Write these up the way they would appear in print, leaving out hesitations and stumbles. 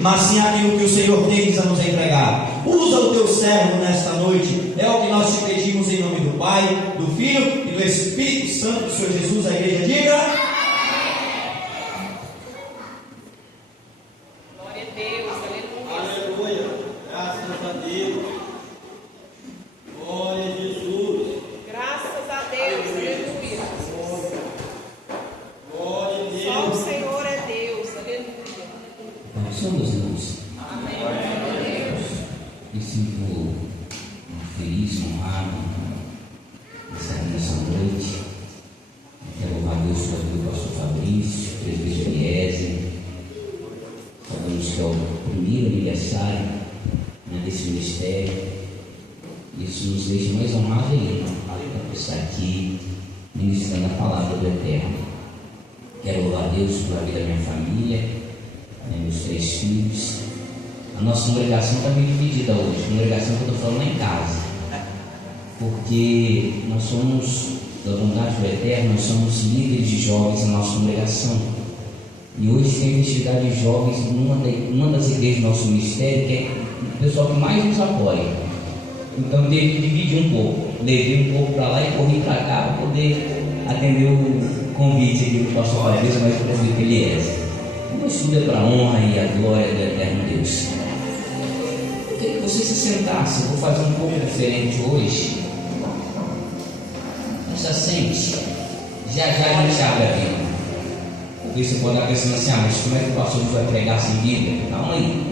mas sim aquilo que o Senhor tem a nos entregar. Usa o teu servo nesta noite, é o que nós te pedimos em nome do Pai, do Filho e do Espírito Santo do Senhor Jesus. A igreja diga: glória a Deus, aleluia. Aleluia, graças a Deus, glória a Jesus, Graças a Deus, aleluia. glória a Só o Deus. Senhor é Deus, aleluia. Somos irmãos. Me sinto feliz, honrado de estar aqui nessa noite. Quero louvar Deus pela vida do pastor Fabrício, presbítero Eliezer. Sabemos que é o primeiro aniversário, né, desse ministério. Isso nos deixa mais honrados ainda por estar aqui ministrando a palavra do Eterno. Quero louvar a Deus pela vida da minha família, meus 3 filhos. A nossa congregação está meio dividida hoje. Congregação que eu estou falando lá em casa, porque nós somos, da vontade do Eterno, nós somos líderes de jovens na nossa congregação. E hoje tem atividade de jovens numa das igrejas do nosso ministério, que é o pessoal que mais nos apoia. Então teve que dividir um pouco. Levei um pouco para lá e corri para cá para poder atender o convite aqui do pastor Fabrício, mas o presbítero Eliezer. Mas tudo é para a honra e a glória do Eterno Deus. Eu queria que você se sentasse. Eu vou fazer um pouco diferente hoje. Mas já sente. Já a gente abre a Bíblia. Porque você pode estar pensando assim: mas como é que o pastor vai pregar sem Bíblia? Calma aí.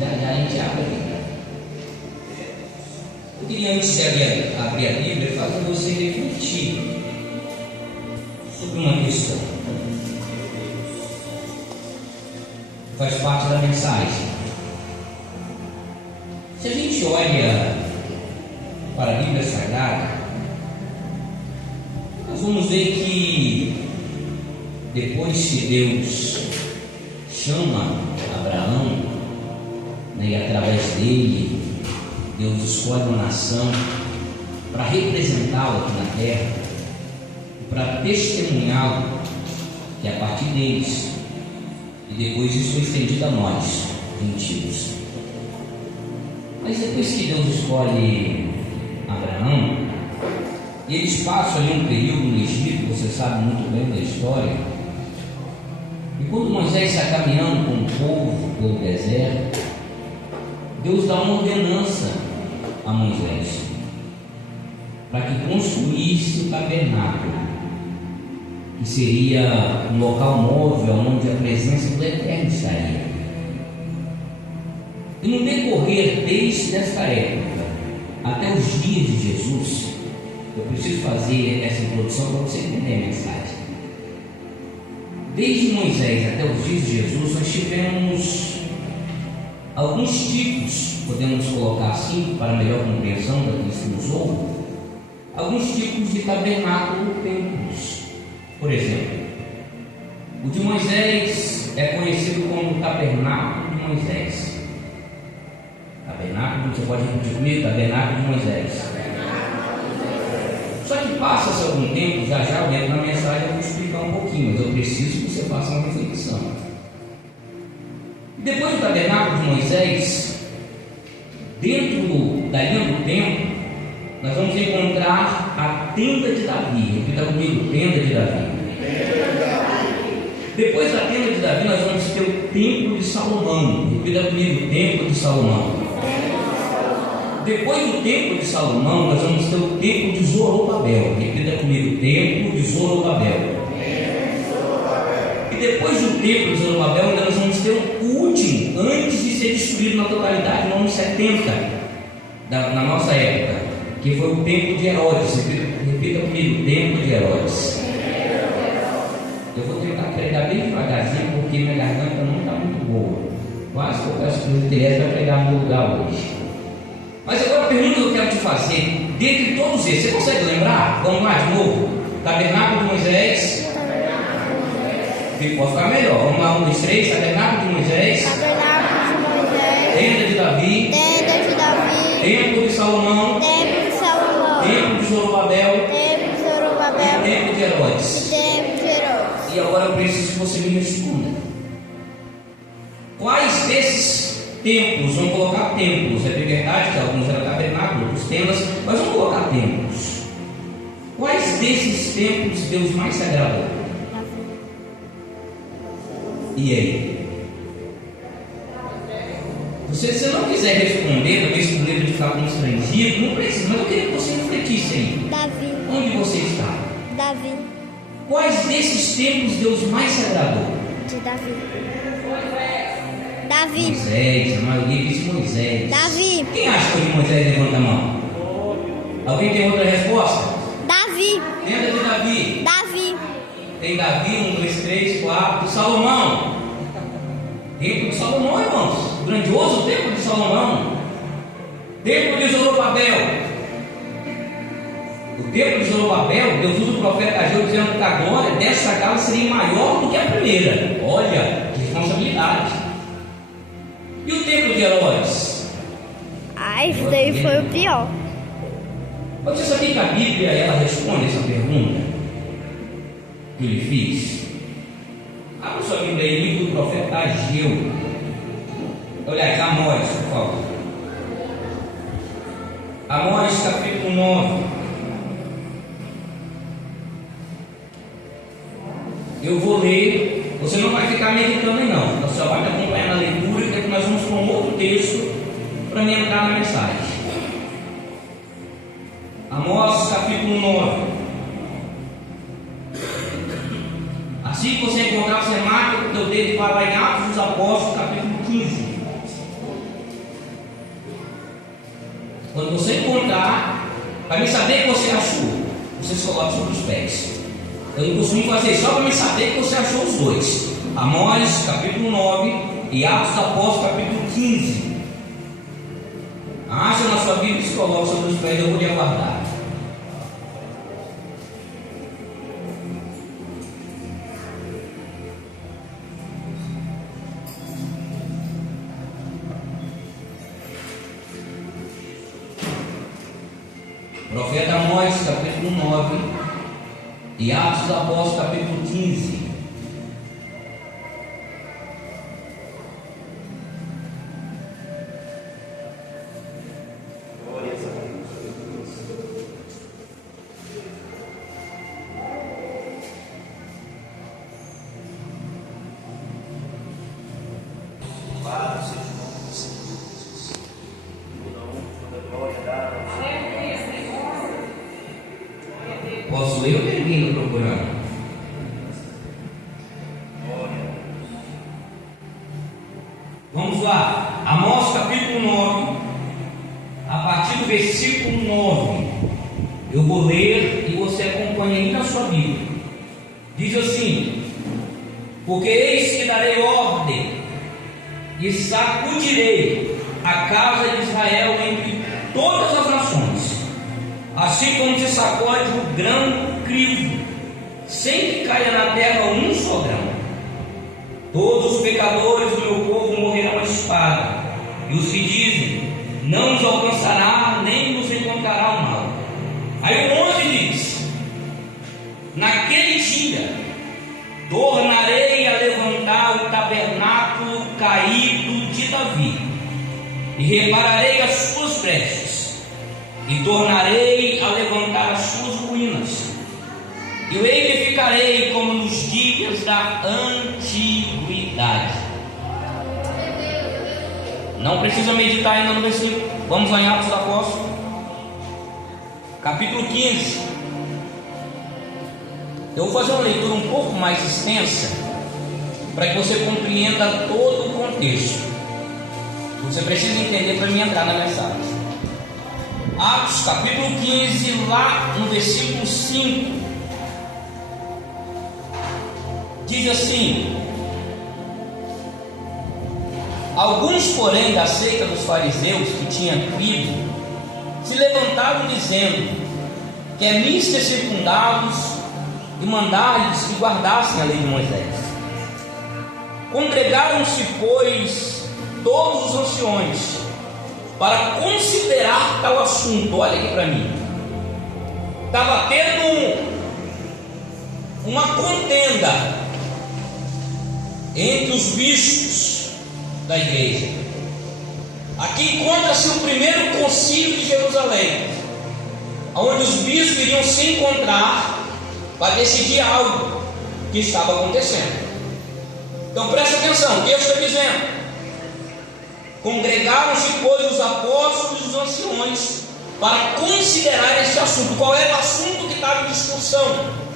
Já a gente abre a Bíblia. Eu queria, antes de abrir a Bíblia, fazer você refletir sobre uma questão. Faz parte da mensagem. Se a gente olha para a Bíblia Sagrada, nós vamos ver que depois que Deus chama Abraão, né, e através dele Deus escolhe uma nação para representá-lo aqui na terra, para testemunhá-lo, que é a partir deles. E depois isso foi estendido a nós, gentios. Mas depois que Deus escolhe Abraão, e eles passam ali um período no Egito, você sabe muito bem da história. E quando Moisés está caminhando com o povo pelo deserto, Deus dá uma ordenança a Moisés para que construísse o tabernáculo, que seria um local móvel onde a presença do Eterno estaria. E no decorrer desde esta época até os dias de Jesus, eu preciso fazer essa introdução para você entender a mensagem. Desde Moisés até os dias de Jesus, nós tivemos alguns tipos, podemos colocar assim, para melhor compreensão daqueles que nos ouvem, alguns tipos de tabernáculo templos. Por exemplo, o de Moisés é conhecido como tabernáculo de Moisés. Tabernáculo, você pode repetir comigo? Tabernáculo de Moisés. Só que passa-se algum tempo, já dentro da mensagem eu vou explicar um pouquinho, mas eu preciso que você faça uma reflexão. Depois do tabernáculo de Moisés, dentro da linha do templo, nós vamos encontrar a tenda de Davi. Repita comigo: tenda de Davi. Depois da tenda de Davi, nós vamos ter o templo de Salomão. Repita comigo: templo de Salomão. Depois do templo de Salomão, nós vamos ter o templo de Zorobabel. Repita comigo: templo de Zorobabel. E depois do templo de Zorobabel, ainda nós vamos ter o último, antes de ser destruído na totalidade, no ano 70 na nossa época, que foi o templo de Herodes. Repita comigo: templo de Herodes. Eu vou tentar pregar bem devagarzinho, porque minha garganta não está muito boa. Quase que eu peço que o Teresa vai pregar no meu lugar hoje. Mas agora a pergunta que eu quero te fazer: dentre todos esses, você consegue lembrar? Vamos lá de novo: tabernáculo de Moisés. Pode ficar melhor. Vamos lá, 1, 2, 3. Tabernáculo de Moisés. Tenda de Davi. Templo de Salomão. Templo de Zorobabel. E templo de Herodes. E agora eu preciso que você me responda: Quais desses templos, vamos colocar templos, é bem verdade que alguns eram tabernáculos, outros tendas, mas vamos colocar templos. Quais desses templos Deus mais se agradou? E aí? Se você não quiser responder, talvez por medo de ficar constrangido, não precisa, mas eu queria que você refletisse aí. Davi. Onde você está? Davi. Quais desses templos Deus mais se agradou? De Davi. Davi. Moisés, a maioria disse Moisés. Davi. Quem acha que foi de Moisés? Levanta a mão. Alguém tem outra resposta? Davi. Lembra de Davi? Davi. Tem Davi, 1, 2, 3, 4. Salomão. Templo de Salomão, irmãos. Grandioso templo de Salomão. Templo de Zorobabel. O templo de Zorobabel, Deus usa o profeta Ageu dizendo que a glória dessa casa seria maior do que a primeira. Olha, que responsabilidade. E o templo de Herodes? Esse daí foi o pior. Você sabia que a Bíblia ela responde essa pergunta que eu lhe fiz? Abra sua Bíblia aí, livro do profeta Ageu. Olha, Amós, por favor. Amós, capítulo 9. Eu vou ler, você não vai ficar meditando aí não, você só vai me acompanhar na leitura, que nós vamos para um outro texto para me entrar na mensagem. Amós, capítulo 9. Assim que você encontrar, você marca o teu dedo e vai lá em Atos dos Apóstolos, capítulo 15. Quando você encontrar, para me saber o que você achou, você se coloca sobre os pés. Eu não costumo fazer só para me saber que você achou os dois. Amós, capítulo 9 e Atos dos Apóstolos, capítulo 15. Acha na sua Bíblia e se coloca sobre os pés, eu vou lhe aguardar. Profeta Amós, capítulo 9 e Atos dos Apóstolos, capítulo 15. Posso ler ou tem alguém procurando? Vamos lá, Amós capítulo 9, a partir do versículo 9. Eu vou ler e você acompanha aí na sua Bíblia. Diz assim: porque eis que darei ordem e sacudirei a casa de Israel entre todas as nações, assim como se sacode o grão crivo, sem que caia na terra um só grão. Todos os pecadores do meu povo morrerão à espada, e os que dizem, não nos alcançará, nem nos encontrará o mal. Aí o 11 diz: naquele dia tornarei a levantar o tabernáculo caído de Davi, e repararei as suas brechas, e tornarei a levantar as suas ruínas, e o edificarei como nos dias da antiguidade. Não precisa meditar ainda no versículo. Vamos lá em Atos dos Apóstolos, capítulo 15. Eu vou fazer uma leitura um pouco mais extensa, para que você compreenda todo o contexto. Você precisa entender para mim entrar na mensagem. Atos capítulo 15, lá no versículo 5, diz assim: alguns, porém, da seita dos fariseus que tinham crido, se levantaram dizendo que é mister secundá-los e mandar-lhes que guardassem a lei de Moisés. Congregaram-se, pois, todos os anciões para considerar tal assunto. Olha aqui para mim. Estava tendo uma contenda entre os bispos da igreja. Aqui encontra-se o primeiro concílio de Jerusalém, onde os bispos iriam se encontrar para decidir algo que estava acontecendo. Então presta atenção, Deus está dizendo: congregaram-se, pois, os apóstolos e os anciões para considerar este assunto. Qual era o assunto que estava em discussão?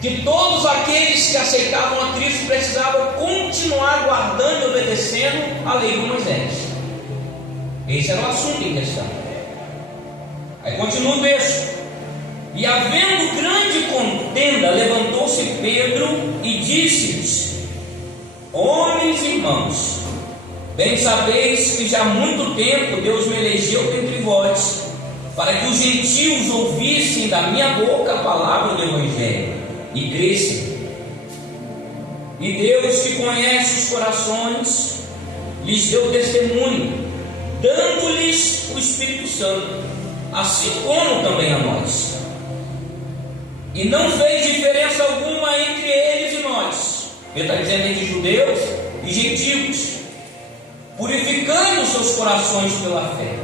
Que todos aqueles que aceitavam a Cristo precisavam continuar guardando e obedecendo a lei de Moisés. Esse era o assunto em questão. Aí continua o texto: e havendo grande contenda, levantou-se Pedro e disse-lhes: homens e irmãos, bem sabeis que já há muito tempo Deus me elegeu dentre vós, para que os gentios ouvissem da minha boca a palavra do Evangelho e crescem. E Deus, que conhece os corações, lhes deu testemunho, dando-lhes o Espírito Santo, assim como também a nós. E não fez diferença alguma entre eles e nós. Ele está dizendo entre judeus e gentios, purificando seus corações pela fé.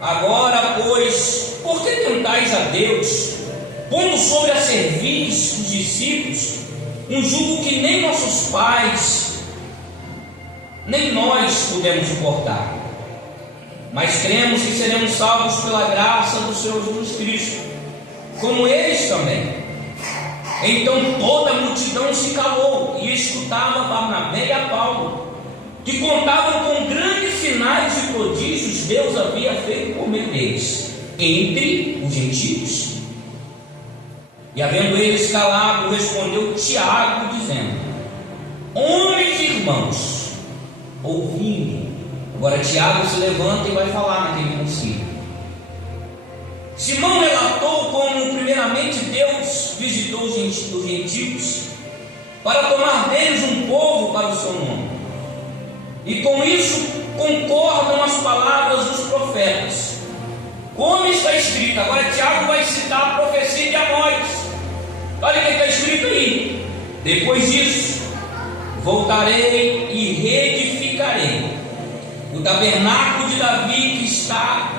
Agora, pois, por que tentais a Deus, pondo sobre a cerviz dos discípulos um jugo que nem nossos pais, nem nós pudemos suportar? Mas cremos que seremos salvos pela graça do Senhor Jesus Cristo, como eles também. Então toda a multidão se calou e escutava Barnabé e a Paulo, que contavam com grandes sinais e prodígios Deus havia feito por meio deles entre os gentios. E havendo eles calado, respondeu Tiago, dizendo: homens e irmãos, ouvindo. Agora Tiago se levanta e vai falar naquele concílio. Simão relatou como primeiramente Deus visitou os gentios para tomar deles um povo para o seu nome. E com isso concordam as palavras dos profetas, como está escrito. Agora Tiago vai citar a profecia de Amós. Olha o que está escrito aí: depois disso voltarei e reedificarei o tabernáculo de Davi que está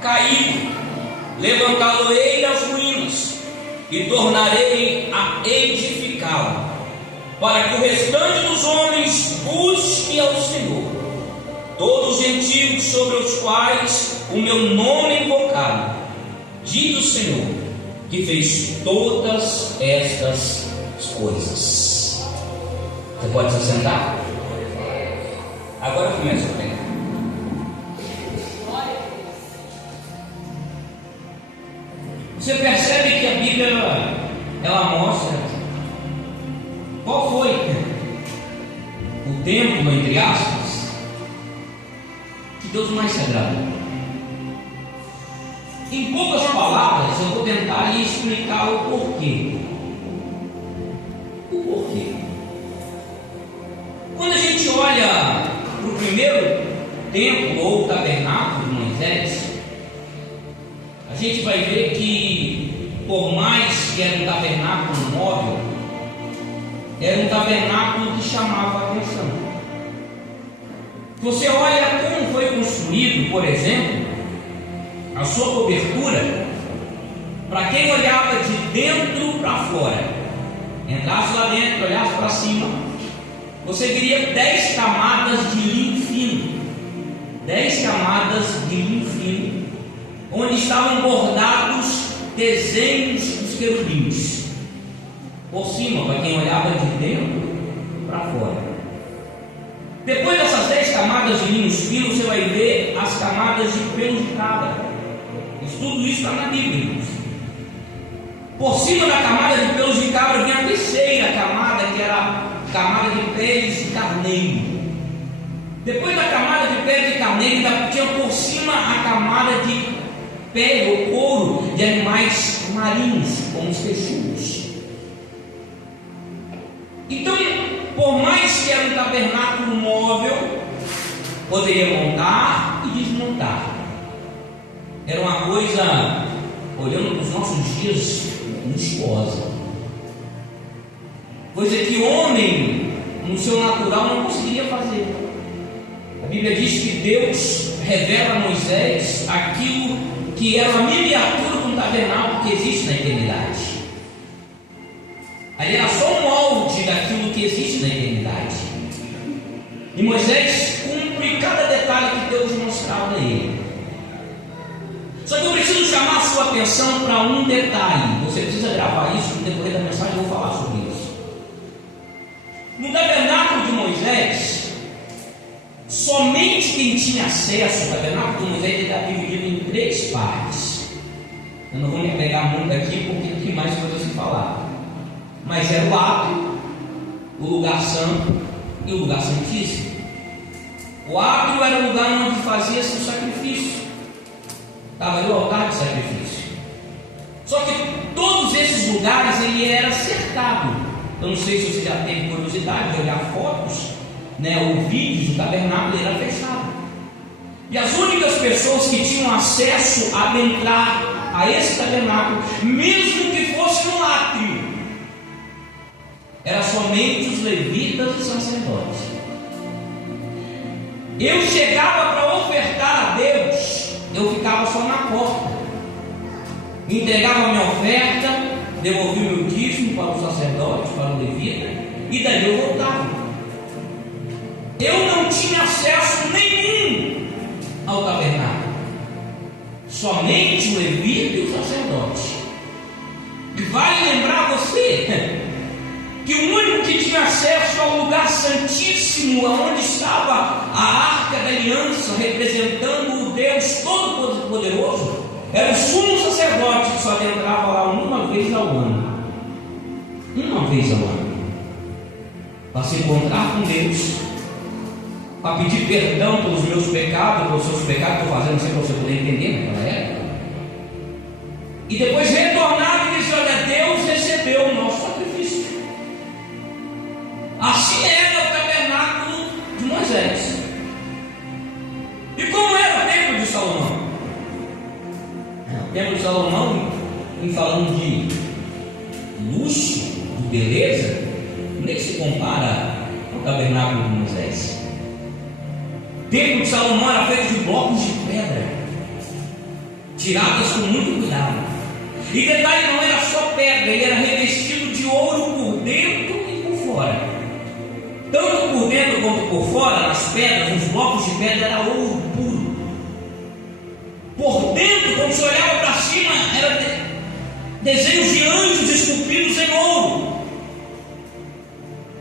caído, levantá-lo-ei das ruínas e tornarei a edificá-lo, para que o restante dos homens busque ao Senhor, todos os gentios sobre os quais o meu nome é invocado, diz o Senhor, que fez todas estas coisas. Você pode se sentar? Agora começa a pregar. Você percebe que a Bíblia ela mostra qual foi o templo, entre aspas, que Deus mais se agradou. Em poucas palavras, eu vou tentar lhe explicar o porquê. O porquê. Quando a gente olha para o primeiro templo ou tabernáculo de Moisés, a gente vai ver que, por mais que era um tabernáculo móvel, era um tabernáculo que chamava a atenção. Você olha como foi construído, por exemplo, a sua cobertura, para quem olhava de dentro para fora, entrasse lá dentro, olhasse para cima, você veria 10 camadas de linho fino, 10 camadas de linho fino, onde estavam bordados desenhos dos querubins, por cima, para quem olhava de dentro para fora. Depois dessas 10 camadas de linhos finos, você vai ver as camadas de pelos de cabra. Tudo isso está na Bíblia. Por cima da camada de pelos de cabra vinha a terceira camada, que era a camada de peles de carneiro. Depois da camada de pele de carneiro, tinha por cima a camada de pele ou couro de animais marinhos, como os texugos. Então, por mais que era um tabernáculo móvel, poderia montar e desmontar. Era uma coisa, olhando para os nossos dias, luxuosa. Coisa que o homem, no seu natural, não conseguiria fazer. A Bíblia diz que Deus revela a Moisés aquilo que era uma miniatura de um tabernáculo que existe na eternidade. Ali era só um molde daquilo que existe na eternidade. E Moisés cumpre cada detalhe que Deus mostrava a ele. Só que eu preciso chamar a sua atenção para um detalhe. Você precisa gravar isso, no decorrer da mensagem eu vou falar sobre isso. No tabernáculo de Moisés, somente quem tinha acesso ao tabernáculo de Moisés está dividido em 3 partes. Eu não vou me pegar muito aqui porque tem mais coisas a se falar. Mas era o átrio, o lugar santo e o lugar santíssimo. O átrio era o lugar onde fazia-se o sacrifício. Estava ali o altar de sacrifício. Só que todos esses lugares ele era cercado. Eu não sei se você já teve curiosidade de olhar fotos, ou vídeos do tabernáculo, ele era fechado. E as únicas pessoas que tinham acesso a adentrar a esse tabernáculo, mesmo que fosse no átrio, eram somente os levitas e sacerdotes. Eu chegava para ofertar a Deus, eu ficava só na porta, entregava a minha oferta, devolvia o meu dízimo para o sacerdote, para o levita, e daí eu voltava. Eu não tinha acesso nenhum ao tabernáculo, somente o levita e o sacerdote. E vale lembrar você que o único que tinha acesso ao lugar santíssimo, onde estava a arca da aliança, representando o Deus Todo-Poderoso, era o sumo sacerdote, que só adentrava lá uma vez ao ano. Uma vez ao ano. Para se encontrar com Deus, para pedir perdão pelos meus pecados, pelos seus pecados, estou fazendo isso para você poder entender naquela época. E depois retornar e dizer: olha, Deus recebeu o nosso sacrifício. Assim era o tabernáculo de Moisés. E como era o templo de Salomão? O templo de Salomão, em falando de luxo, de beleza, nem se compara ao tabernáculo de Moisés. O templo de Salomão era feito de blocos de pedra, tiradas com muito cuidado. E detalhe, não era só pedra, ele era revestido de ouro por dentro e por fora. Tanto por dentro como por fora, nas pedras, os blocos de pedra era ouro puro. Por dentro, quando você olhava para cima, era desenhos de anjos esculpidos em ouro.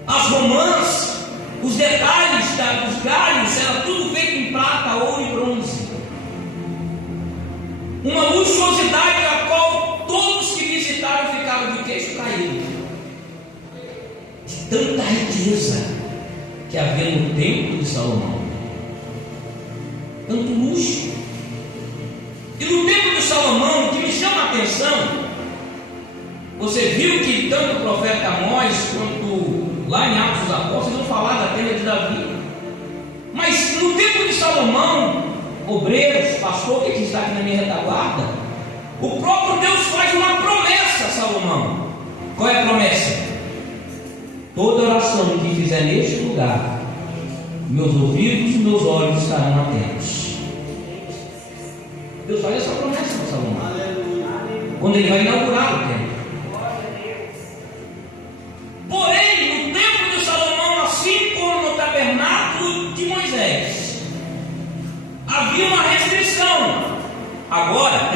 As romãs, os detalhes dos galhos, era tudo feito em prata, ouro e bronze. Uma luxuosidade a qual todos que visitaram ficaram de queixo caído. De tanta riqueza que havia no templo de Salomão. Tanto luxo. E no templo de Salomão, o que me chama a atenção, você viu que tanto o profeta Amós quanto lá em Atos dos Apóstolos vão falar da tenda de Davi. Mas no templo de Salomão, obreiros, pastor que está aqui na minha retaguarda, o próprio Deus faz uma promessa a Salomão. Qual é a promessa? Toda oração que fizer neste lugar, meus ouvidos e meus olhos estarão atentos. Deus faz essa promessa para Salomão, quando ele vai inaugurar o templo. Porém, no templo de Salomão, assim como no tabernáculo de Moisés, havia uma restrição. Agora,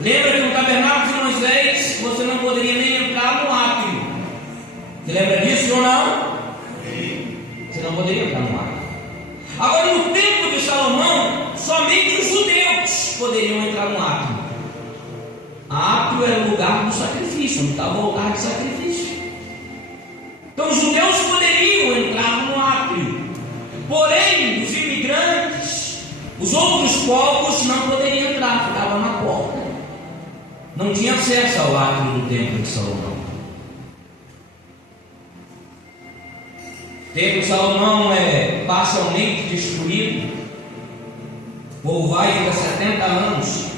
lembra que no tabernáculo de Moisés você não poderia nem entrar no átrio. Você lembra disso ou não? Você não poderia entrar no átrio. Agora, no templo de Salomão, somente os judeus poderiam entrar no átrio. Átrio era o lugar do sacrifício, onde estava o altar de sacrifício. Então os judeus poderiam entrar no átrio. Porém, os imigrantes, os outros povos não poderiam entrar, ficavam na porta. Não tinha acesso ao átrio do templo de Salomão. O templo de Salomão é parcialmente destruído. O povo vai e fica 70 anos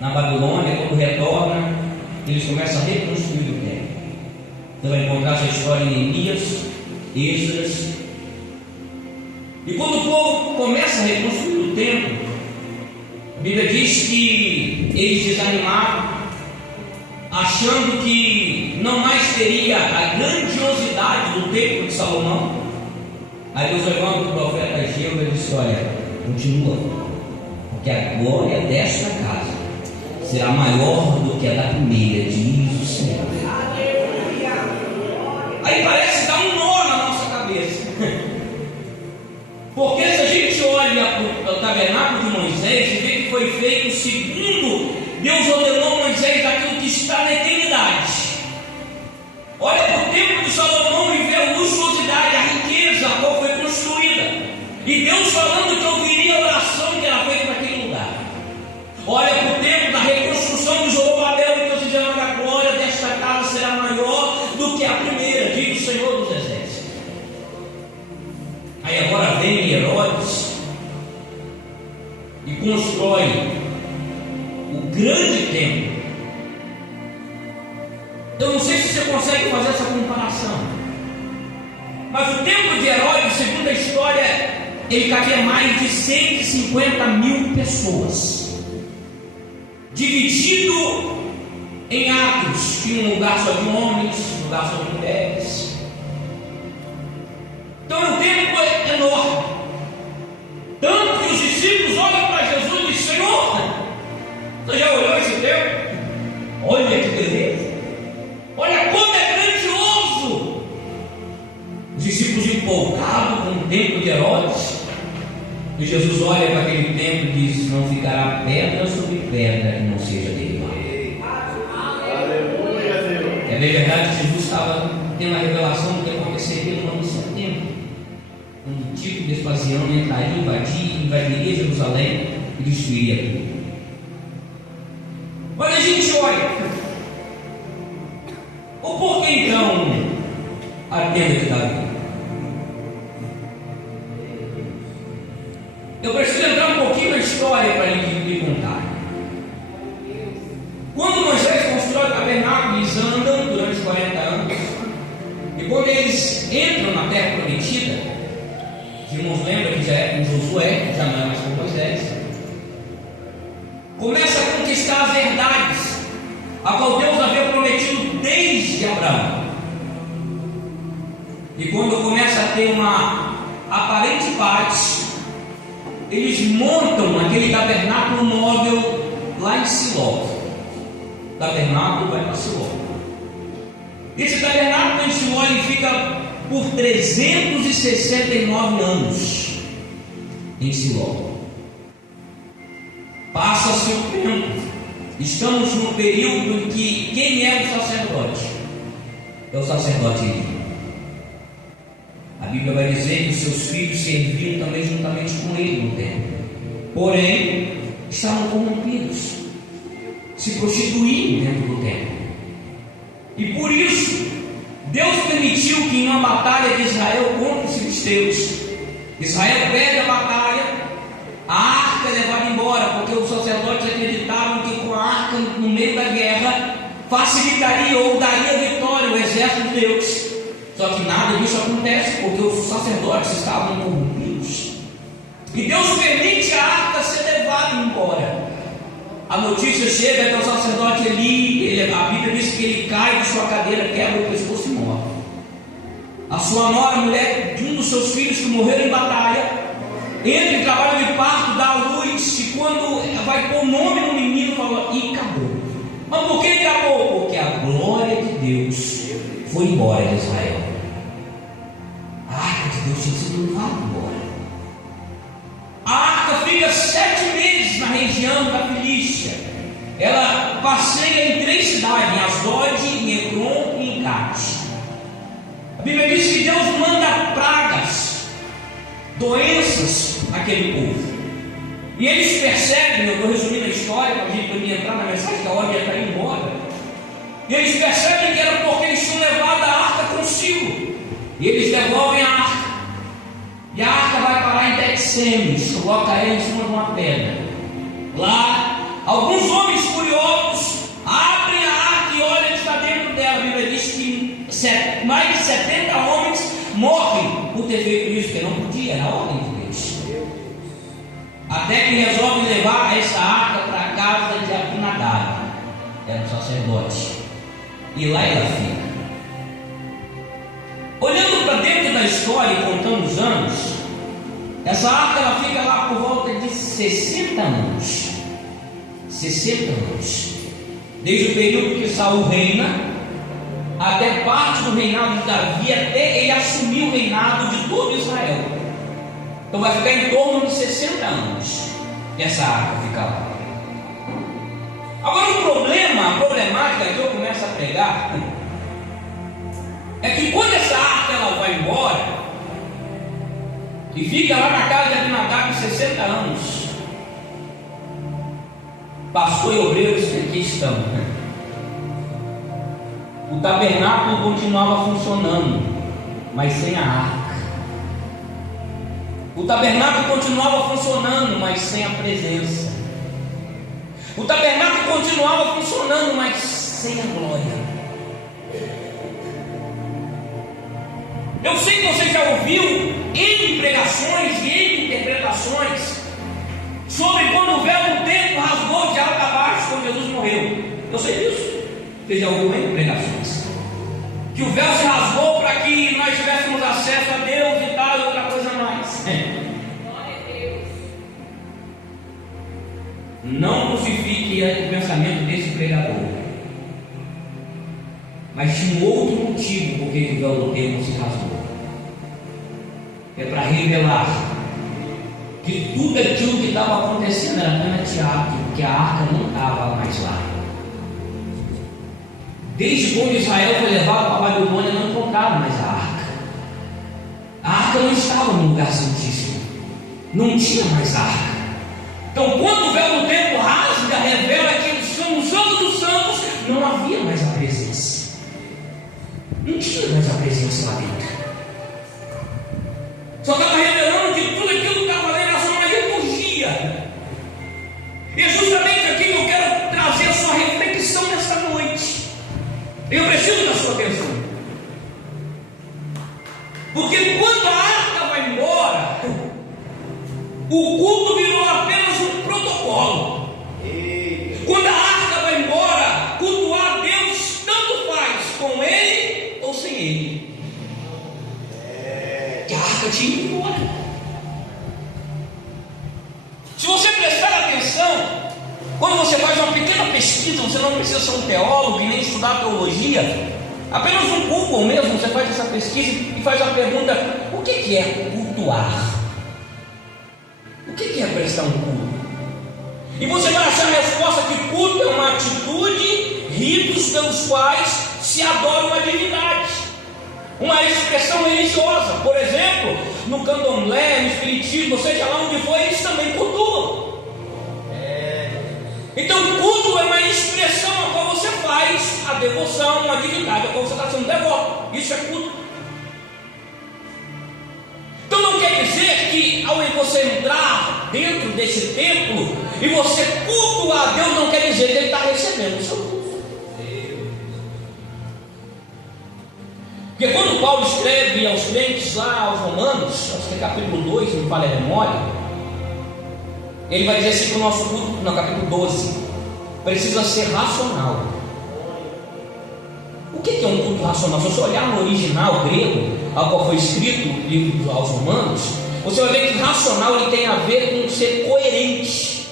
na Babilônia. Quando retorna, eles começam a reconstruir o templo. Você vai encontrar essa história em Neemias, Esdras, E quando o povo começa a reconstruir o templo, a Bíblia diz que eles desanimaram, achando que não mais teria a grandiosidade do templo de Salomão. Aí Deus levanta o profeta Ageu e disse: olha, continua, porque a glória desta casa será maior do que a da primeira, diz o Senhor. Aí parece dar um nó na nossa cabeça, porque se a gente olha para o tabernáculo de Moisés e vê que foi feito segundo Deus ordenou a Moisés aquilo que está na eternidade, olha para o templo de Salomão e vê a luxuosidade, a riqueza a qual foi construída, e Deus falando que ouviria a oração que era feita naquele lugar. Olha para o tempo da reconstrução de Zorobabel, e Deus dizendo: olha, a glória desta casa será maior do que a primeira, diz o Senhor dos Exércitos. Aí agora vem Herodes e constrói o grande templo. Eu não sei se você consegue fazer essa comparação, mas o templo de Herodes, segundo a história, ele cabia mais de 150 mil pessoas, dividido em atos. Tinha um lugar só de homens, um lugar só de mulheres. Então o templo é enorme, tanto que os discípulos olham para Jesus e dizem: Senhor, você já olhou esse templo? Olha que beleza, olha como é grandioso. Os discípulos empolgados com o templo de Herodes, e Jesus olha para aquele templo e diz: não ficará pedra sobre pedra que não seja derribada. É bem verdade que Jesus estava tendo a revelação do que aconteceria no ano de setembro, quando Tito Vespasiano entraria, invadiria Jerusalém e destruiria tudo. Quando a gente olha, o porquê então a tenda de Davi? Eu preciso entrar um pouquinho na história para lhe contar. Quando Moisés constrói o tabernáculo, eles andam durante 40 anos, e quando eles entram na terra prometida, os irmãos lembram que já é com Josué, já não é mais com Moisés, começa a conquistar as verdades a qual Deus havia prometido desde Abraão. E quando começa a ter uma aparente paz, eles montam aquele tabernáculo móvel lá em Siló. O tabernáculo vai para Siló. Esse tabernáculo em Siló ele fica por 369 anos em Siló. Passa-se o tempo. Estamos no período em que quem é o sacerdote? É o sacerdote Eli. A Bíblia vai dizer que os seus filhos serviam também juntamente com ele no templo. Porém, estavam corrompidos, se prostituíam dentro do templo. E por isso, Deus permitiu que em uma batalha de Israel contra os filisteus, Israel perde a batalha, a arca é levada embora, porque os sacerdotes acreditavam que com a arca no meio da guerra facilitaria ou daria vitória ao exército de Deus. Só que nada disso acontece, porque os sacerdotes estavam corrompidos. E Deus permite a arca ser levada embora. A notícia chega até o sacerdote Eli, a Bíblia diz que ele cai de sua cadeira, quebra o pescoço e morre. A sua nora, mulher de um dos seus filhos que morreram em batalha, entra em trabalho de parto, dá à luz, e quando vai pôr o nome no menino, fala: e acabou. Mas por que acabou? Porque a glória de Deus foi embora de Israel. A arca de Deus tinha sido levada embora. A arca fica 7 meses na região da Filístia. Ela passeia em 3 cidades, em Asdod, em Ekron e em Gate. A Bíblia diz que Deus manda pragas, doenças naquele povo. E eles percebem, eu estou resumindo a história para a gente poder entrar na mensagem, que a hora já está indo embora. E eles percebem que era porque eles tinham levado a arca consigo. E eles devolvem a arca. E a arca vai parar em Bet-Semes, coloca ela em cima de uma pedra. Lá, alguns homens curiosos abrem a arca e olham que está dentro dela. A Bíblia diz que mais de 70 homens morrem por por ter feito isso, porque não podia, era a ordem de Deus. Até que resolve levar essa arca para a casa de Abinadab, era um sacerdote, e lá ela fica. Olhando para dentro da história e contando os anos, essa arca ela fica lá por volta de 60 anos. 60 anos. Desde o período que Saul reina, até parte do reinado de Davi, até ele assumir o reinado de todo Israel. Então vai ficar em torno de 60 anos que essa arca fica lá. Agora a problemática que eu começo a pregar é que quando essa arca ela vai embora e fica lá na casa de Abinadab 60 anos, pastor e obreiros que aqui estão, o tabernáculo continuava funcionando, mas sem a arca. O tabernáculo continuava funcionando, mas sem a presença. O tabernáculo continuava funcionando, mas sem a glória. Eu sei que você já ouviu em pregações e em interpretações sobre quando o véu do templo rasgou de alto a baixo quando Jesus morreu. Eu sei disso. Você já ouviu em pregações que o véu se rasgou para que nós tivéssemos acesso a Deus e tal, e outra coisa mais. Glória a Deus. Não crucifique o pensamento desse pregador, mas tinha um outro motivo por que o véu do templo se rasgou. É para revelar que tudo aquilo que estava acontecendo era apenas teatro, porque a arca não estava mais lá. Desde quando Israel foi levado para a Babilônia, não encontraram mais a arca. A arca não estava no lugar santíssimo, não tinha mais a arca. Então, quando o véu do templo rasga, revela que eles são os santos dos santos, não havia mais a presença. Não tinha mais a presença lá dentro. Só estava revelando que tudo aquilo que estava ali era só uma liturgia. E é justamente aqui que eu quero trazer a sua reflexão nesta noite. Eu preciso da sua atenção. Porque quando a arca vai embora, o culto virou apenas um protocolo. Quando a arca vai embora, cultuar a Deus tanto faz com ele ou sem ele. Que a arca tinha ido embora. Se você prestar atenção, quando você faz uma pequena pesquisa, você não precisa ser um teólogo e nem estudar teologia. Apenas um Google mesmo, você faz essa pesquisa e faz a pergunta: o que é cultuar? O que é prestar um culto? E você vai achar a resposta que culto é uma atitude, ritos pelos quais se adora uma divindade, uma expressão religiosa. Por exemplo, no candomblé, no espiritismo, seja lá onde for, eles também cultuam. Então, culto é uma expressão a qual você faz a devoção, a divindade a qual você está sendo devoto. Isso é culto. Então não quer dizer que ao você entrar dentro desse templo e você cultuar a Deus, não quer dizer que Ele está recebendo o seu culto. Porque quando Paulo escreve aos crentes lá, aos Romanos, acho que é capítulo 2, se não me falha a memória, ele vai dizer assim que o nosso culto, no capítulo 12, precisa ser racional. O que é um culto racional? Se você olhar no original grego, ao qual foi escrito o livro aos Romanos, você vai ver que racional ele tem a ver com ser coerente.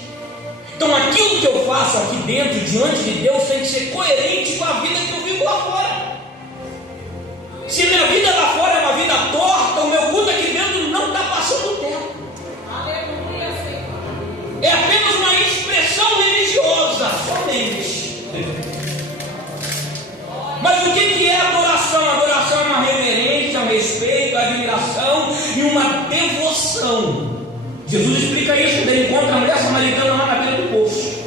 Então aquilo que eu faço aqui dentro, diante de Deus, tem que ser coerente com a vida que eu vivo lá fora. Se minha vida lá fora é uma vida torta, o meu culto aqui dentro não está passando o tempo. Aleluia, Senhor. É apenas uma expressão religiosa, somente. Mas o que é adoração? Adoração é uma reverência, um respeito, admiração e uma devoção. Jesus explica isso quando ele encontra a mulher samaritana lá na beira do poço.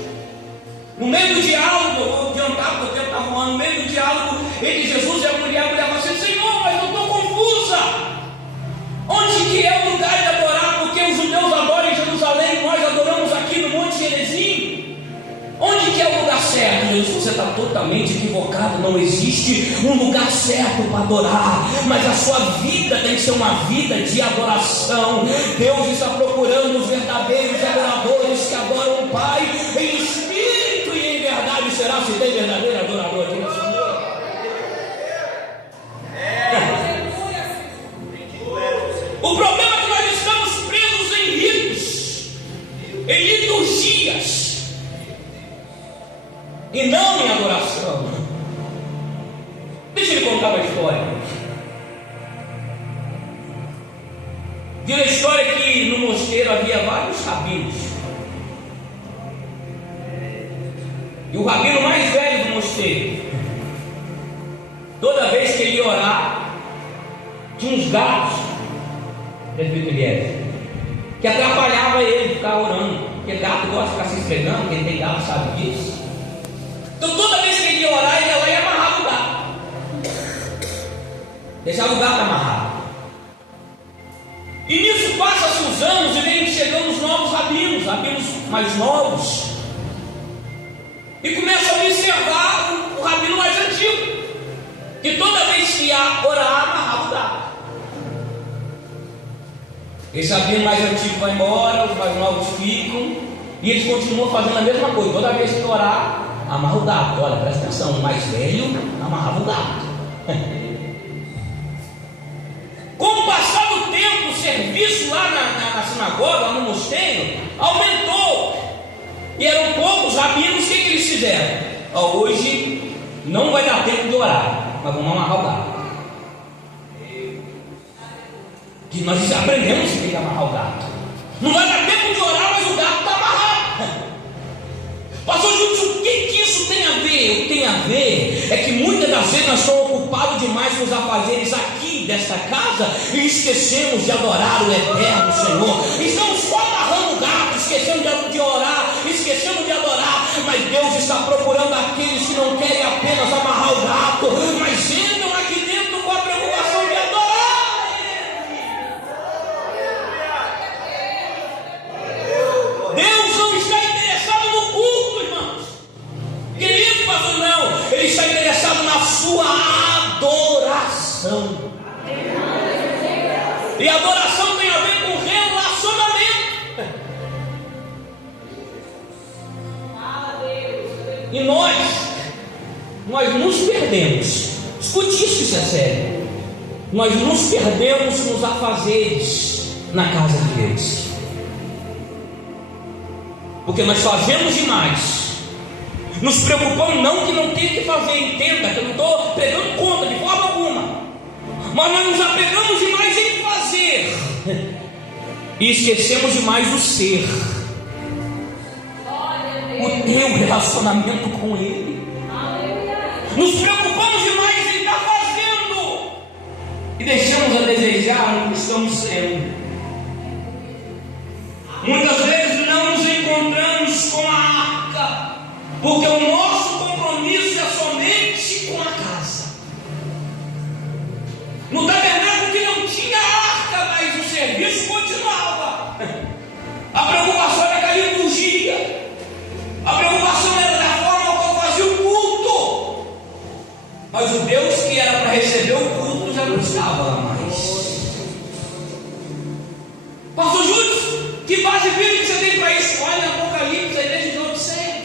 No meio do diálogo, eu vou adiantar porque o tempo está voando, no meio do diálogo entre Jesus e a mulher fala assim: Senhor, mas eu estou confusa. Onde que é o lugar de adorar? Porque os judeus adoram em Jerusalém, nós adoramos aqui no Monte Gerizim. Onde que é o lugar certo? Deus, você está totalmente equivocado. Não existe um lugar certo para adorar, mas a sua vida tem que ser uma vida de adoração. Deus está procurando os verdadeiros adoradores que adoram o Pai em espírito e em verdade. Será se tem verdadeiro adorador aqui nessa noite? O problema é que nós estamos presos em ritos, em liturgias, e não em adoração. Deixa eu lhe contar uma história. Diz a história que no mosteiro havia vários rabinos. E o rabino mais velho do mosteiro, toda vez que ele ia orar, tinha uns gatos, que atrapalhava ele de ficar orando. Porque gato gosta de ficar se esfregando, quem tem gato sabe disso. Então toda vez que ele ia orar, ele ia lá e amarrava o gato, deixava o gato amarrado. E nisso passa-se os anos e vem chegando os novos rabinos mais novos, e começam a observar o rabino mais antigo, que toda vez que ia orar, amarrava o gato. Esse rabino mais antigo vai embora, os mais novos ficam, e eles continuam fazendo a mesma coisa. Toda vez que orar, amarra o gato. Olha, presta atenção, o mais velho amarrava o gato. Com o passar do tempo, o serviço lá na sinagoga, lá no mosteiro, aumentou. E eram poucos rabinos. O que eles fizeram? Hoje não vai dar tempo de orar, mas vamos amarrar o gato. Que nós aprendemos que tem que amarrar o gato. Não vai dar tempo de orar, mas o gato está amarrado. Pastor Júlio, o que isso tem a ver? O que tem a ver é que muitas das vezes nós estamos ocupados demais com os afazeres aqui desta casa e esquecemos de adorar o eterno Senhor. Estamos só amarrando o gato, esquecendo de orar, esquecendo de adorar. Mas Deus está procurando aqueles que não querem apenas amarrar o gato, mas entram aqui dentro com a preocupação de adorar. Deus não está interessado no culto, irmãos. Querido pastor, não. Ele está interessado na sua adoração. E adoração tem a ver com relacionamento. E nós nos perdemos. Escute isso é sério. Nós nos perdemos nos afazeres na casa de Deus. Porque nós fazemos demais. Nos preocupamos não que não tem que fazer. Entenda que eu não estou pegando conta de forma alguma. Mas nós nos apegamos demais em fazer e esquecemos demais do ser. O teu relacionamento com Ele. Nos preocupamos demais em estar fazendo e deixamos a desejar o que estamos sendo. Muitas vezes não nos encontramos com a arca, porque o nosso compromisso é somente com a casa. No tabernáculo que não tinha arca, mas o serviço continuava. A preocupação era com a liturgia. A preocupação era da forma como fazia o culto. Mas o Deus que era para receber o culto já não estava lá mais. Pastor Júlio, que base bíblica você tem para isso? Olha Apocalipse, a igreja de Odisseia.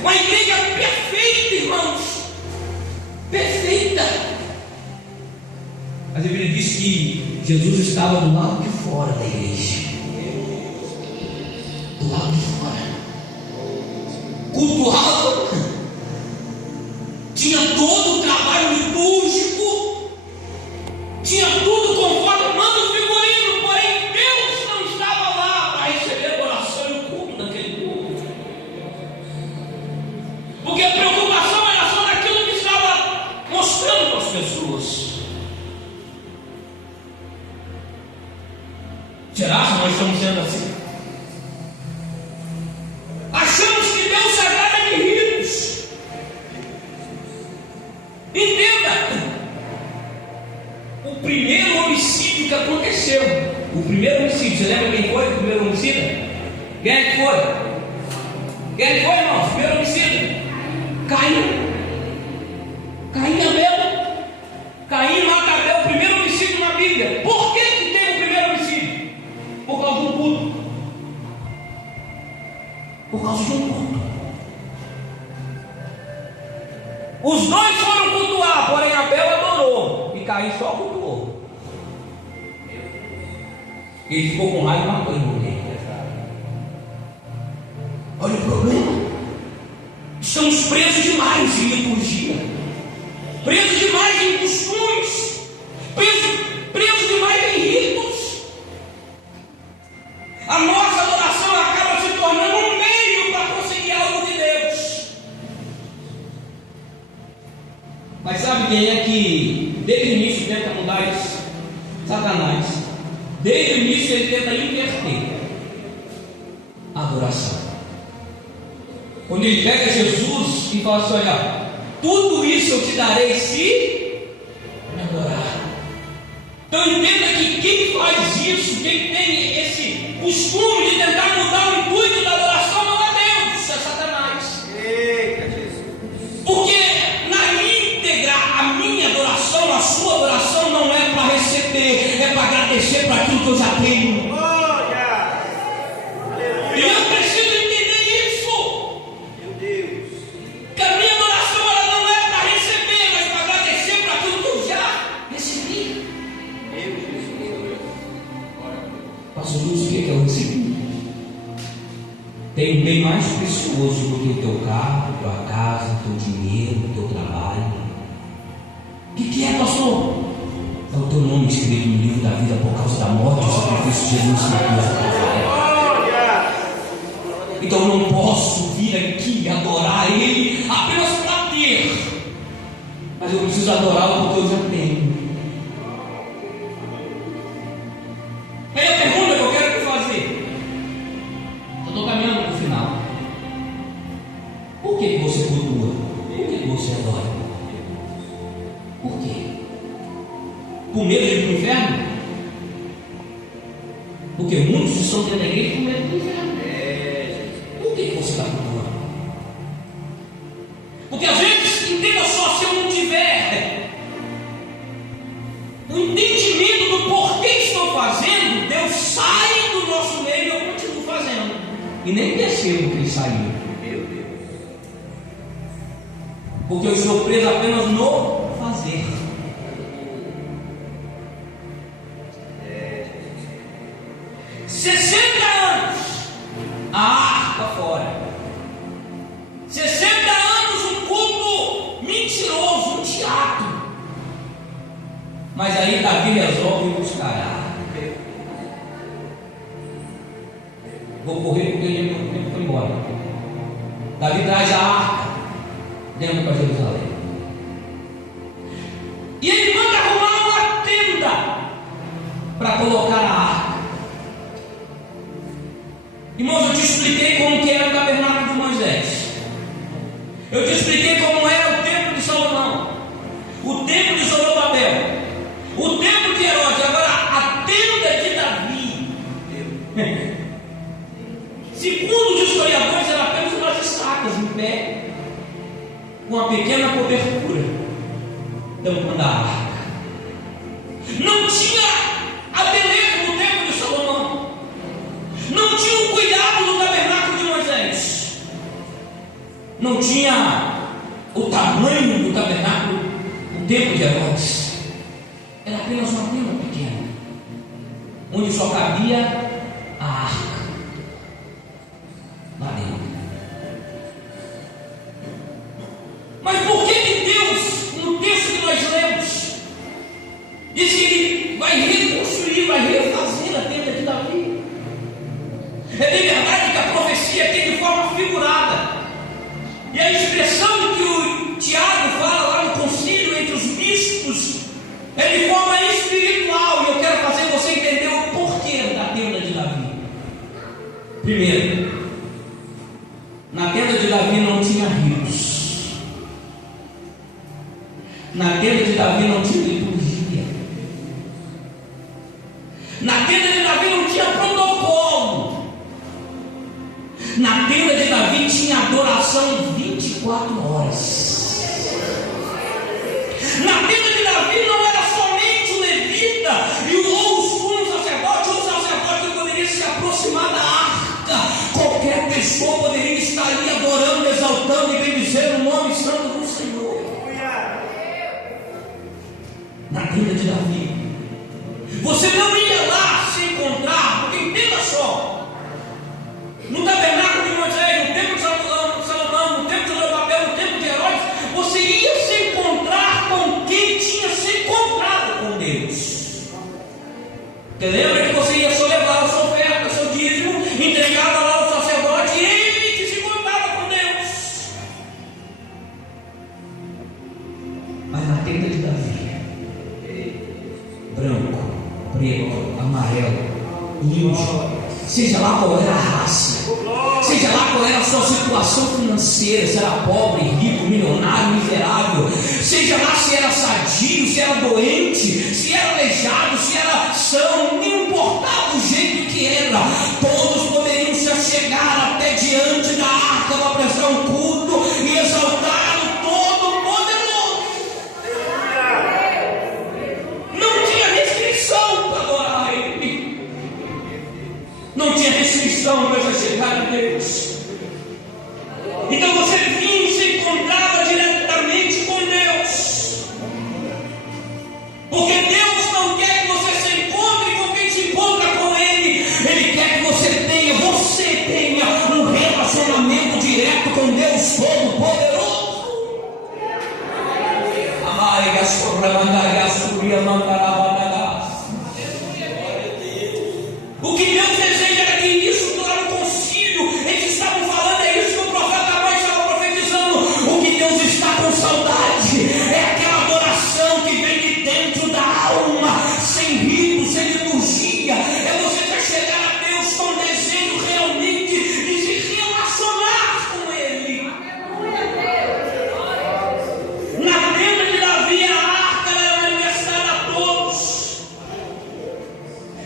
Uma igreja perfeita, irmãos. Perfeita. A Bíblia diz que Jesus estava do lado de fora da igreja. Do lado de fora. Cultuava. Tinha todo o trabalho litúrgico. Tinha tudo conforme manda o figurino. Porém, Deus não estava lá para receber a oração e o culto daquele povo. Porque a preocupação era só daquilo que estava mostrando para as pessoas. Será que nós estamos sendo assim? Achamos que Deus se agrada de ritos. Entenda. O primeiro homicídio que aconteceu. O primeiro homicídio. Você lembra quem foi o primeiro homicida? Quem é que foi? Quem foi, irmão? Primeiro homicídio? Caim. Caim e Abel. Caim mata Abel, o primeiro homicídio na Bíblia. Por que tem o primeiro homicídio? Por causa de um culto. Por causa de um culto. Os dois foram cultuar, porém Abel adorou e Caim só cultuou. Ele ficou com raiva e matou ele. Olha o problema. Estamos presos demais em liturgia, presos demais em costumes, presos demais em ritos. A nossa adoração acaba se tornando um meio para conseguir algo de Deus. Mas sabe quem é que desde o início tenta mudar isso? Satanás. Desde o início ele tenta inverter a adoração. Quando ele pega Jesus e fala assim: olha, tudo isso eu te darei se me adorar. Então entenda que quem faz isso, quem tem esse costume de tentar mudar o intuito da adoração, não é Deus, é Satanás. Eita, Jesus. Porque na íntegra, a minha adoração, a sua adoração não é para receber, é para agradecer por aquilo que eu já tenho. Glória. E eu preciso entender isso. Meu Deus. Que a minha adoração ela não é para receber, mas para agradecer por aquilo que eu já recebi. Meu Jesus. Pastor Lúcio, o que eu recebi? Tem um bem mais precioso do que o teu carro, tua casa, teu dinheiro, teu trabalho. O que é, pastor? É o teu nome escrito no livro da vida por causa da morte e do sacrifício de Jesus na cruz. Glória. Então eu não posso vir aqui adorar Ele apenas para ter, mas eu preciso adorá-lo porque eu já tenho. Aí a pergunta que eu quero te fazer, eu estou caminhando para o final. Por que você cultua? Por que você adora? Por quê? Por medo de ir para o inferno? Porque muitos estão dentro da igreja com medo do inferno. Por que você está cultuando? Porque às vezes, entenda só, se eu não tiver o entendimento do porquê estou fazendo, Deus sai do nosso meio e eu continuo fazendo. E nem percebo que Ele saiu. Meu Deus. Porque eu estou preso apenas no fazer. É. 60 anos, a arca fora. 60 anos, um culto mentiroso, um teatro. Mas aí Davi resolve buscar a arca. Vou correr porque o tempo foi embora. Davi traz a arca dentro para Jerusalém. E ele manda arrumar uma tenda para colocar a arca. Irmãos, eu te expliquei como que era o tabernáculo de Moisés. Eu te expliquei como era o templo de Salomão, o templo de Zorobabel, o templo de Herodes. Agora, a tenda de Davi, segundo os historiadores, era apenas umas estacas em pé, com uma pequena cobertura, tampando a arca. Não tinha a beleza do templo de Salomão, não tinha o cuidado do tabernáculo de Moisés, não tinha o tamanho do tabernáculo, o templo de Herodes. Era apenas uma tenda pequena, onde só cabia a arca lá dentro. Mas por que Deus, no texto que nós lemos, diz que Ele vai reconstruir, vai refazer a tenda de Davi? É bem verdade que a profecia tem de forma figurada. E a expressão que o Tiago fala lá no concílio entre os bispos é de forma espiritual. E eu quero fazer você entender o porquê da tenda de Davi. Primeiro, na tenda de Davi não tinha rios. Na tenda de Davi não tinha liturgia. Na tenda de Davi não tinha protocolo. Na tenda de Davi tinha adoração 24 horas. Na tenda de Davi não era somente o levita ou o sumo sacerdote, ou o sacerdote que poderia se aproximar da arca. Qualquer pessoa poderia estar ali adorando, exaltando e bendizendo o nome santo do Senhor. Na tenda de Davi, você não ia lá se encontrar, porque entenda só, no tabernáculo de Moisés, no templo de Salomão, no templo de Zorobabel, no templo de Herodes, você ia se encontrar com quem tinha se encontrado com Deus. Porque lembra que você ia só levar a sua oferta, seu dízimo, entregava lá ao sacerdote, e ele que se encontrava com Deus. Mas na tenda de Davi, branco, preto, amarelo, índio, seja lá qual era a raça, seja lá qual era a sua situação financeira, se era pobre, rico, milionário, miserável, seja lá se era sadio, se era doente, se era aleijado, se era são, não importava o jeito que era, todos poderiam se achegar até diante da arca para prestar um culto e exaltar o Todo-Poderoso. Não tinha restrição para adorar Ele, não tinha restrição para chegar a Deus. Então você vinha e se encontrava diretamente com Deus, porque Deus não quer que você se encontre com quem se encontra com Ele. Ele quer que você tenha um relacionamento direto com Deus Todo-Poderoso. O que Deus deseja era que isso lá no concílio, eles estavam falando, é isso que o profeta Amós estava profetizando. O que Deus está com saudade é aquela adoração que vem de dentro da alma, sem rito, sem liturgia. É você já chegar a Deus com desejo realmente de se relacionar com Ele. Na tenda de Davi, a arca era manifestada a todos.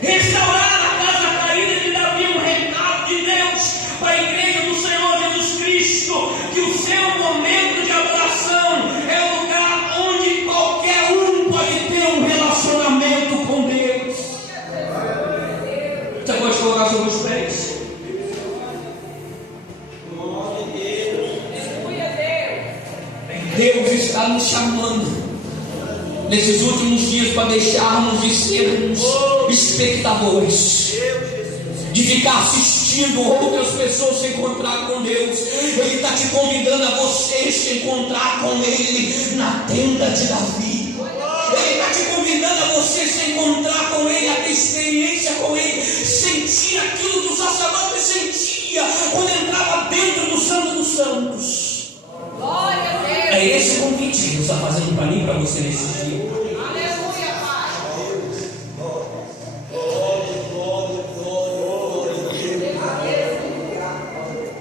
Restaurar a casa caída de Davi, um recado de Deus para a igreja do Senhor Jesus Cristo, que o seu momento de adoração é o lugar onde qualquer um pode ter um relacionamento com Deus. Você pode colocar sobre os pés? Deus está nos chamando nesses últimos dias para deixarmos de sermos espectadores, de ficar assistindo outras pessoas se encontrar com Deus. Ele está te convidando a você se encontrar com Ele na tenda de Davi. Ele está te convidando a você se encontrar com Ele, a ter experiência com Ele, sentir aquilo que o sacerdote sentia quando entrava dentro do Santo dos Santos. Glória a Deus. É esse o convite que Deus está fazendo para mim e para você nesse dia. Aleluia, Pai.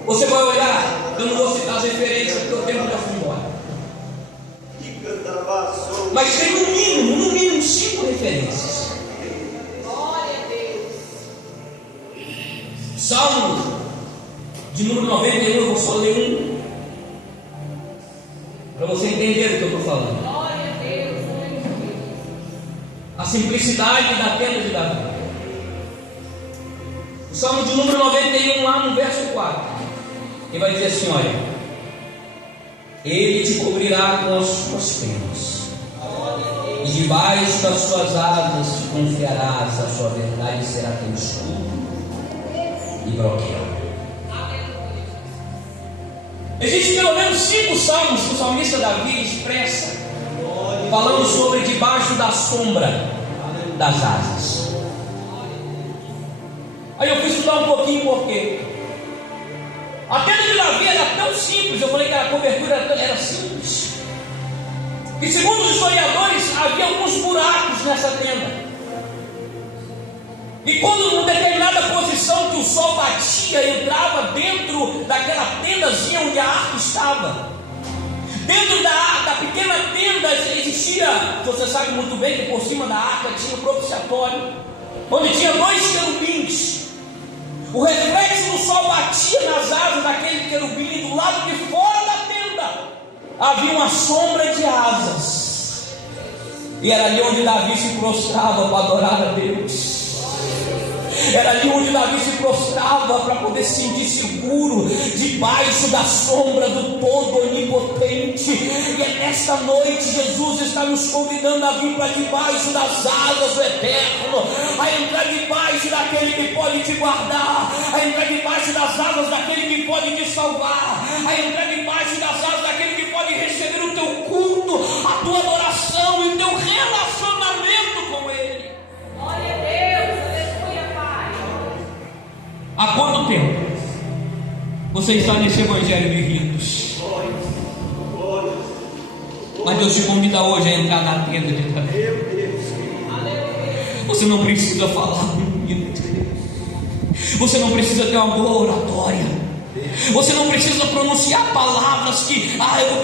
Você vai olhar, eu não vou citar as referências porque o tempo já foi embora. Mas tem no mínimo 5 referências. Glória a Deus. Salmo de número 91, eu vou só ler um, para você entender o que eu estou falando. Glória a Deus. A simplicidade da tenda de Davi. O Salmo de número 91, lá no verso 4, ele vai dizer assim: olha, Ele te cobrirá com as suas penas, e debaixo das suas asas te confiarás, a sua verdade será teu escudo e broquel. Existem pelo menos 5 salmos que o salmista Davi expressa, falando sobre debaixo da sombra das asas. Aí eu fui estudar um pouquinho por quê. A tenda de Davi era tão simples, eu falei que a cobertura era simples, que segundo os historiadores havia alguns buracos nessa tenda. E quando numa determinada posição que o sol batia, entrava dentro daquela tendazinha onde a arca estava. Dentro da pequena tenda existia, você sabe muito bem que por cima da arca tinha o propiciatório, onde tinha 2 querubins. O reflexo do sol batia nas asas daquele querubim, do lado de fora da tenda havia uma sombra de asas, e era ali onde Davi se prostrava para adorar a Deus. Era ali onde Davi se prostrava para poder se sentir seguro, debaixo da sombra do Todo Onipotente. E é nesta noite Jesus está nos convidando a vir para debaixo das asas do Eterno, a entrar debaixo daquele que pode te guardar, a entrar debaixo das asas daquele que pode te salvar, a entrar debaixo das asas daquele que pode receber o teu culto, a tua adoração e o teu relacionamento com Ele. Glória a Deus. Aleluia, Pai. Há quanto tempo você está nesse evangelho de ritos? Mas Deus te convida hoje a entrar na tenda de Davi. Você não precisa falar bonito, você não precisa ter uma boa oratória, você não precisa pronunciar palavras que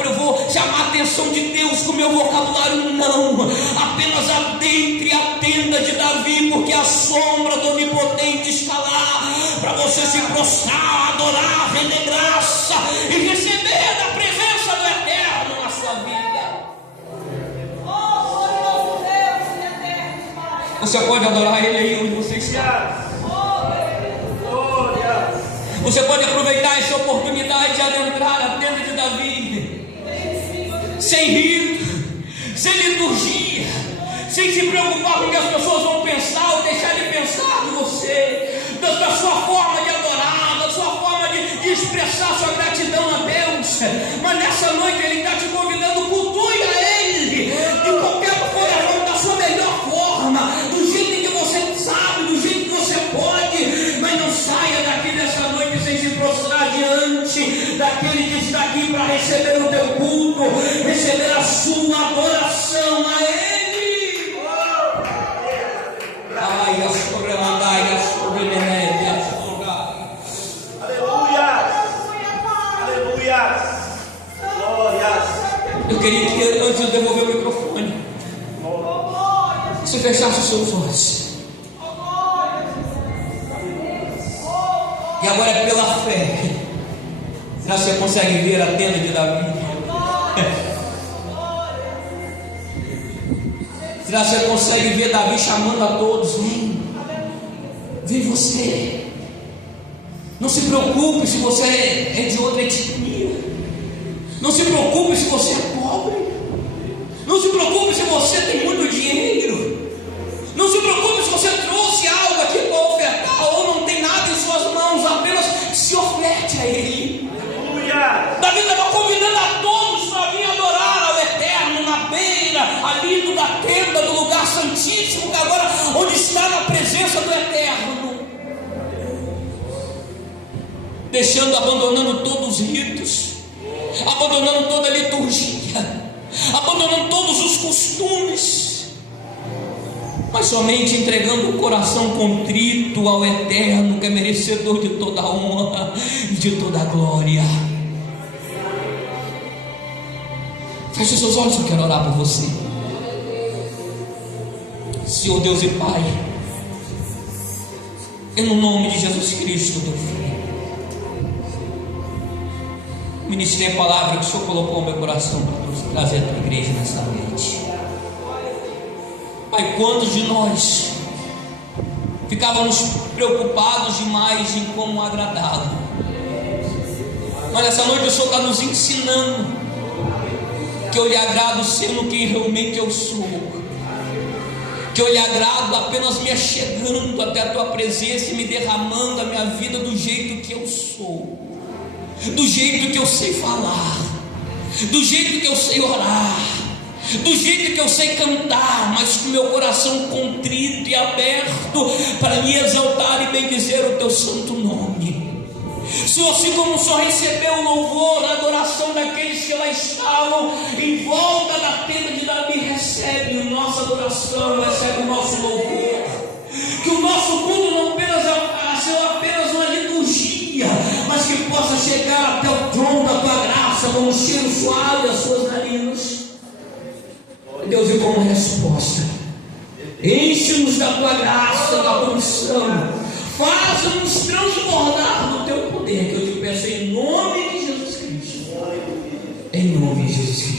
eu vou chamar a atenção de Deus com o meu vocabulário. Não, apenas adentre a tenda de Davi, porque a sombra do Onipotente está lá para você se prostrar, adorar, render graça e receber da presença do Eterno na sua vida. Oh, glorioso Deus, eterno, Pai. Você pode adorar Ele aí onde você está. Você pode aproveitar essa oportunidade de adentrar a tenda de Davi, sem rito, sem liturgia, sem se preocupar com o que as pessoas vão pensar ou deixar de pensar de você, da sua forma de adorar, da sua forma de expressar sua gratidão a Deus. Mas nessa noite Ele está te convidando, cultue a Ele de qualquer forma, da sua melhor forma, do jeito que você sabe, do jeito que você pode, mas não saia daqui dessa noite sem se prostrar diante daquele que está aqui para receber o teu culto, receber a sua adoração a Ele. Ai, a sobremandai, a sobremenete, a sobra. Aleluia! Aleluia! Glórias! Eu queria que antes de eu devolver o microfone, você fechasse os seus olhos. E agora é pela fé. Será que você consegue ver a tenda de Davi? Será que você consegue ver Davi chamando a todos? Vem você. Não se preocupe se você é de outra etnia. Não se preocupe se você é pobre. Não se preocupe se você tem muito dinheiro. Não se preocupe se você trouxe algo aqui para ofertar ou não tem nada em suas mãos. Apenas se oferte a Ele. Aleluia! Davi estava convidando a todos para vir adorar ao Eterno na beira ali da tenda do lugar santíssimo, que agora onde está na presença do Eterno, abandonando todos os ritos, abandonando toda a liturgia, abandonando todos os costumes, mas somente entregando o coração contrito ao Eterno, que é merecedor de toda a honra e de toda a glória. Feche os seus olhos, eu quero orar por você. Senhor Deus e Pai, no nome de Jesus Cristo, teu Filho, ministrei a palavra que o Senhor colocou no meu coração para trazer a tua igreja nesta noite. Pai, quantos de nós ficávamos preocupados demais em como agradá-lo, mas nessa noite o Senhor está nos ensinando que eu lhe agrado sendo quem realmente eu sou, que eu lhe agrado apenas me achegando até a tua presença e me derramando a minha vida do jeito que eu sou, do jeito que eu sei falar, do jeito que eu sei orar, do jeito que eu sei cantar, mas com meu coração contrito e aberto para lhe exaltar e bendizer o teu santo nome. Senhor, assim como o Senhor recebeu o louvor, a adoração daqueles que lá estavam em volta da tenda de Davi, recebe a nossa adoração, recebe o nosso louvor. Que o nosso culto não apenas seja apenas uma liturgia, mas que possa chegar até o trono da tua graça com um cheiro suave às suas narinas. Deus, e como resposta, enche-nos da tua graça, da tua unção. Faça-nos transbordar do teu poder, que eu te peço em nome de Jesus Cristo. Em nome de Jesus Cristo.